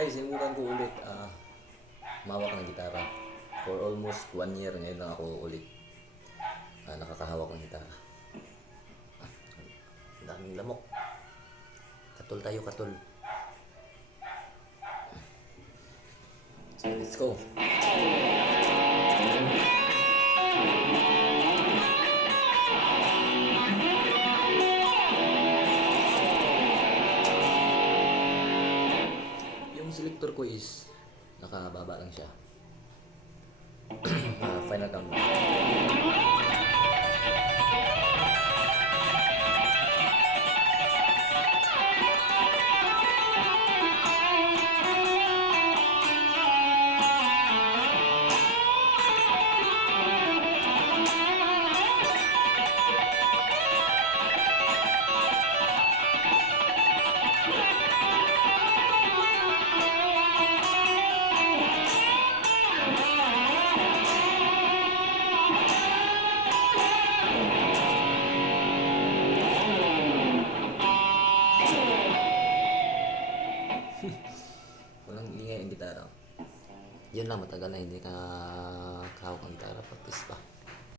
Guys, simulan ko ulit mawak ng gitara. For almost 1 year ngayon lang ako ulit nakakahawak ng gitara. Ang daming lamok. Katul tayo, katul. So, let's go. Yung selector ko is nakababa lang siya. Final count. Walang ingay ang gitara. Yun lang, matagal na hindi nakahawak ng gitara. Practice pa.